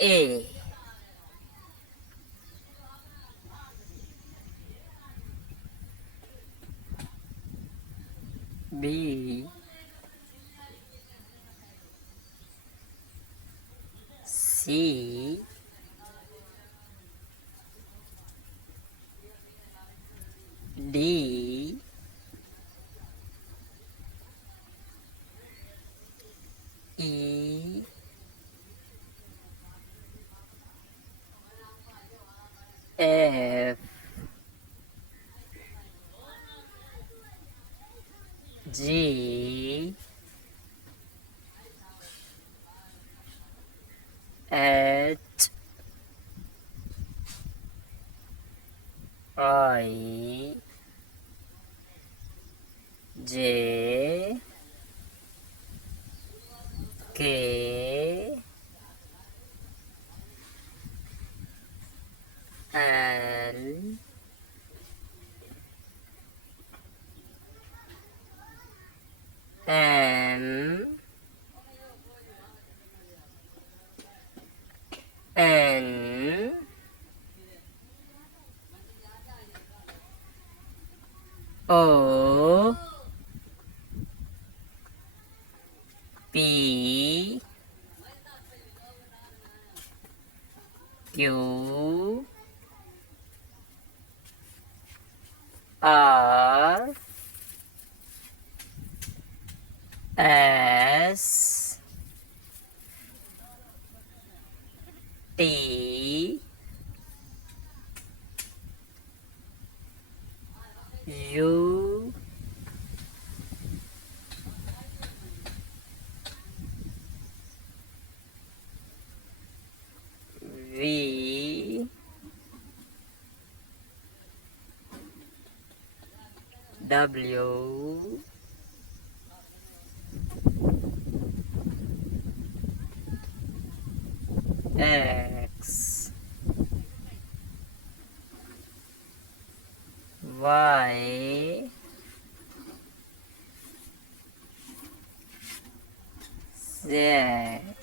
A B C D E F G H I J K L M N O P Q R S T U V W X Y Z